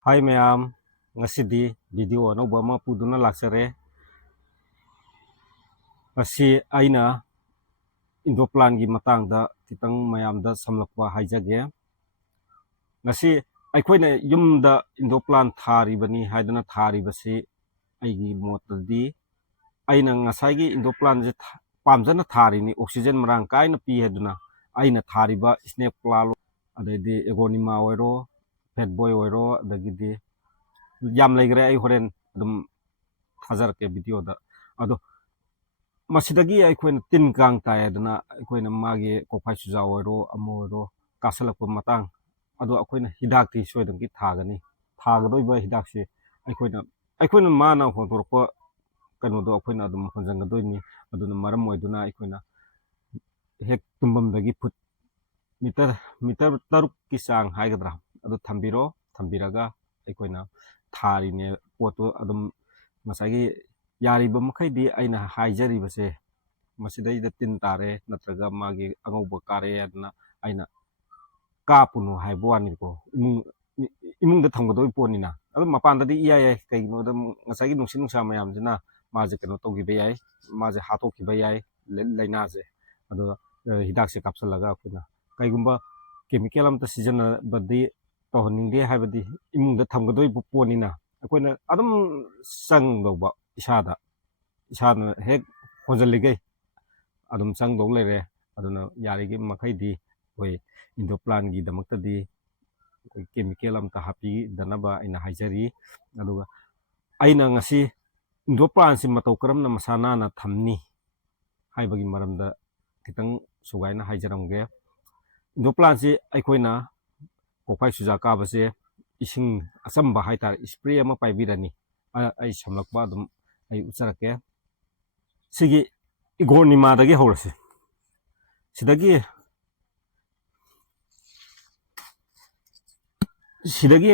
Hai ma'am, ngasi video ano ba mga pudo na laksere. Kasi aina indoplan gi matang da kitang mayam da samlakwa haijage. Ngasi aikoina yum da indoplan thari bani haidana thari basi aigi motadi aina ngasai indoplan je pamjana thari ni oxygen marang kaina pi heduna aina thari ba snake plalo adai egonima oiro fat boy oiro adagidi yam laigre ai horen dum hazar ke video da ado masidagi aikoina tin kang tai aduna aikoina magi kopai suja oiro amo oiro kasalakpa matang ado aikoina hidak ti soidam ki thagani thagadoi ba hidak se aikoina mana hontorpa kano do aikoina dum honjangadoi ni aduna maram oiduna aikoina hek tumbam dagi put meter taruk ki sang haigadra ado thambiraga aikoina thari ne poto adum masagi yariba makhai aina haijari masidai da tin tare natraga magi angauba kare adna aina kapuno haibwani ko imung da thamgadoi ponina ado mapan da iya kai no da ngasagi nungsin nungsa mayam jina maje kano togi be yai maje hato ki be yai laina je ado hidak se kapsalaga kuna kaigumba chemical am ta season badi tohning de haibadi imung da thamgadoi ponina akoina adum sang doba isana hek honjaligai adum sang dog lere aduna yarigi makhai di koi indoplan gi damakta di koi chemical am ta happy danaba ina haijari aduga aina ngasi indoplan si matau karamna masana na thamni haibagi maramda kitang sugaina haijaramge indoplan si aikoina kopai suja ka base ising asamba haitar spray ama paibirani ai samlakba dum ai utsarake sigi igornima dagi horase sidagi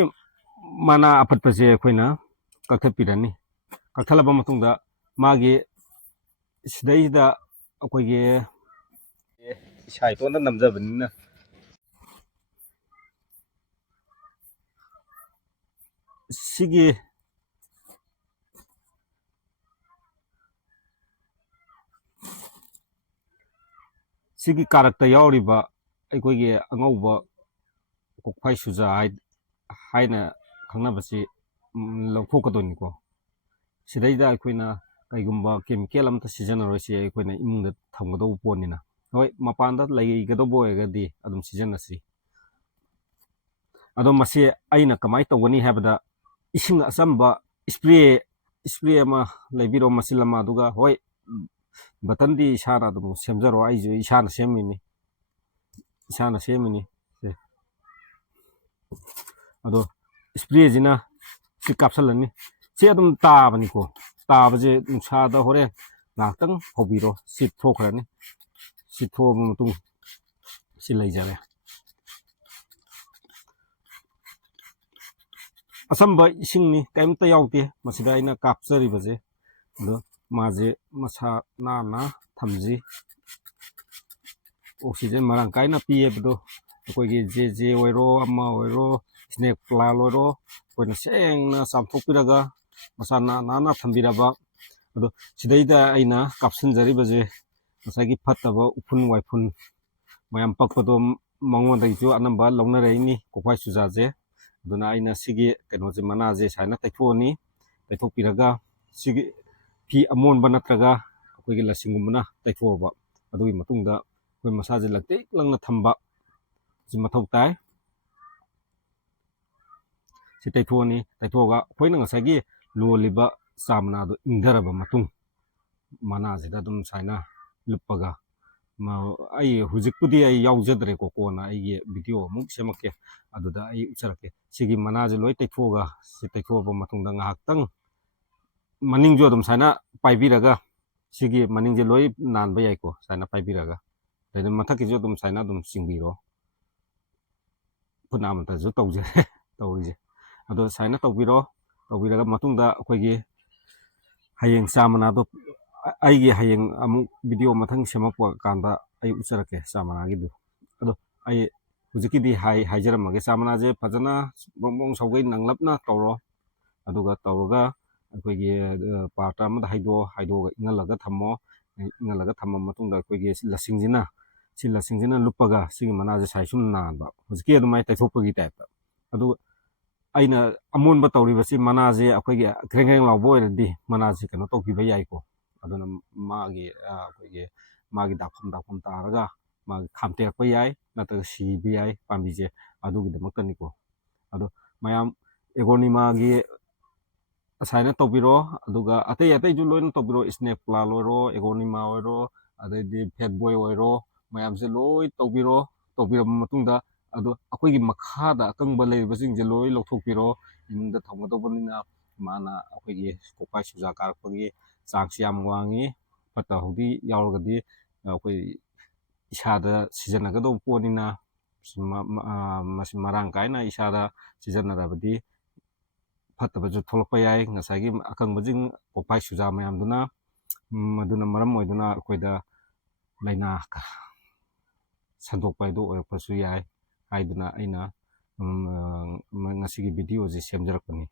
mana apatpase akoina kakthapirani kakthalaba matungda magi sidaida akoige isai tonda namjabanina sigi karakta yauriba aikoige angauba kokpai suja haina khangnabasi lawthokadoni ko sidaida aikoina kaigumba chemical amta seasonarose aikoina imungda thamgado ponina hoi mapanda laigado boyagadi adum seasonasi ado masi aina kamai tawani habada ising asamba spray ama laibiro masilama aduga hoi batandi isana dum semjaro aijo isana semini ado spray jina si kapsalani si adum tabani ko tabaje nungsa da hore naktang hobiro sit thokrani sit thobu mutung si laijare asamba isingni kaimta yaute masida aina kapsari baje do maje masa na thamji oxygen marang kaina piye bdo koigi je oiro amma oiro snake plant oiro koina sengna samthokpiraga masa na thambiraba ado sidaida aina kapsin jari baje masagi phattaba upun waifun mayam pakpado mangonda ju anamba launa reini kopai sujaje aduna aina sigi kenoje manaje saina taithoni taithopiraga sigi fi amon banatraga akoigi lasingumna taithoba adui matungda koi masaje lakte langna thamba ji mathau tai si taithoga koina ngasagi loliba samna do ingdaraba matung manaje da dum saina lupaga ma ai hujikpudi ai yaujadre ko kona ai video muk semake aduda ai ucharake sigi manaje loi taithoga si taithoba matungda ngahaktang maning jo dum saina paibiraga sigi maning je loi nan ba yai ko saina paibiraga dai mathaki jo dum saina dum singbiro punam ta jo tawje tawje ado saina tawbiraga matungda akoigi hayeng samana do aigi hayeng amu video mathang semakwa kanda ai ucharake samana gi do ado ai ꯍꯧꯖꯤꯛꯀꯤꯗꯤ ꯍꯥꯏꯖꯔꯝꯃꯒꯦ ꯆꯥ ꯃꯅꯥꯁꯦ ꯐꯖꯅ ꯕꯣꯡ ꯁꯧꯒꯩ ꯅꯪꯂꯞꯅ ꯇꯧꯔꯣ ꯑꯗꯨꯒ ꯇꯧꯔꯒ ꯑꯩꯈꯣꯏꯒꯤ ꯄꯥꯇ꯭ꯔ ꯑꯃꯗ ꯍꯩꯗꯣꯛꯑꯒ ꯏꯪꯍꯜꯂꯒ ꯊꯝꯃꯣ ꯏꯪꯍꯜꯂꯒ ꯊꯝꯃ ꯃꯇꯨꯡꯗ ꯑꯩꯈꯣꯏꯒꯤ ꯂꯁꯤꯡꯁꯤꯅ ꯂꯨꯞꯄꯒ ꯁꯤꯒꯤ ꯃꯅꯥꯁꯦ ꯁꯥꯏ ꯁꯨꯝ ꯅꯥꯟꯕ ꯍꯧꯖꯤꯛꯀꯤ ꯑꯗꯨꯃꯥꯏꯅ ꯇꯩꯊꯣꯛꯄꯒꯤ ꯇꯥꯏꯞꯇ ꯑꯗꯨꯒ ꯑꯩꯅ ꯑꯃꯣꯟꯕ ꯇꯧꯔꯤꯕꯁꯤ ꯃꯅꯥꯁꯦ ꯑꯩꯈꯣꯏꯒꯤ ꯈ꯭ꯔꯦꯡ ꯈ꯭ꯔꯦꯡ ꯂꯥꯎꯕ ꯑꯣꯏꯔꯗꯤ ꯃꯅꯥꯁꯤ ꯀꯩꯅꯣ ꯇꯧꯈꯤꯕ ꯌꯥꯏꯀꯣ ꯑꯗꯨꯅ ꯑꯩꯈꯣꯏꯒꯤ ꯃꯥꯒꯤ ꯗꯥꯛꯐꯝ ꯇꯥꯔꯒ ꯃꯥꯒꯤ ꯈꯥꯝꯇꯦꯛꯄ ꯌꯥꯏ ꯅꯠꯇ꯭ꯔꯒ ꯁꯤꯕ ꯌꯥꯏ ꯄꯥꯝꯕꯤꯁꯦ ꯑꯗꯨꯒꯤꯗꯃꯛꯇꯅꯤꯀꯣ ꯑꯗꯣ ꯃꯌꯥꯝ ꯑꯦꯒꯣꯔꯅꯤꯃꯥꯒꯤ ꯑꯁꯥꯏꯅ ꯇꯧꯕꯤꯔꯣ ꯑꯗꯨꯒ ꯑꯇꯩꯁꯨ ꯂꯣꯏꯅ ꯇꯧꯕꯤꯔꯣ ꯁ꯭ꯅꯦꯛ ꯄ꯭ꯂꯥꯟ ꯑꯣꯏꯔꯣ ꯑꯦꯒꯣꯔꯅꯤꯃꯥ ꯑꯣꯏꯔꯣ ꯑꯗꯩꯗꯤ ꯐꯦꯠ ꯕꯣꯏ ꯑꯣꯏꯔꯣ ꯃꯌꯥꯝꯁꯦ ꯂꯣꯏ ꯇꯧꯕꯤꯔꯕ ꯃꯇꯨꯡꯗ ꯑꯗꯣ ꯑꯩꯈꯣꯏꯒꯤ ꯃꯈꯥꯗ ꯑꯀꯪꯕ ꯂꯩꯔꯤꯕꯁꯤꯡꯁꯦ ꯂꯣꯏ ꯂꯧꯊꯣꯛꯄꯤꯔꯣ ꯏꯃꯨꯡꯗ ꯊꯝꯒꯗꯧꯕꯅꯤꯅ ꯃꯥꯅ ꯑꯩꯈꯣꯏꯒꯤ ꯀꯣꯛꯄꯥꯏ ꯆꯨꯖꯥꯛ ꯀꯥꯔꯛꯄꯒꯤ ꯆꯥꯡꯁꯤ ꯌꯥꯝ ꯋꯥꯡꯉꯤ ꯐꯠꯇ ꯍꯥꯎꯊꯤ ꯌꯥꯎꯔꯒꯗꯤ ꯑꯩꯈꯣꯏ ꯏꯁꯥꯗ ꯁꯤꯖꯤꯟꯅꯒꯗꯧꯕ ꯄꯣꯠꯅꯤꯅ ꯃꯁꯤ ꯃꯔꯥꯡ ꯀꯥꯏꯅ ꯏꯁꯥꯗ ꯁꯤꯖꯤꯟꯅꯔꯕꯗꯤ ꯐꯠꯇꯕꯁꯨ ꯊꯣꯛꯂꯛꯄ ꯌꯥꯏ ꯉꯁꯥꯏꯒꯤ ꯑꯀꯪꯕꯁꯤꯡ ꯀꯣꯛꯄꯥꯏ ꯆꯨꯖꯥꯛ ꯃꯌꯥꯝꯗꯨꯅ ꯃꯗꯨꯅ ꯃꯔꯝ ꯑꯣꯏꯗꯨꯅ ꯑꯩꯈꯣꯏꯗ ꯂꯥꯏꯅꯥ ꯁꯟꯗꯣꯛꯄ ꯍꯥꯏꯗꯨ ꯑꯣꯏꯔꯛꯄꯁꯨ ꯌꯥꯏ ꯍꯥꯏꯗꯨꯅ ꯑꯩꯅ ꯉꯁꯤꯒꯤ ꯚꯤꯗꯤꯑꯣꯁꯤ ꯁꯦꯝꯖꯔꯛꯄꯅꯤ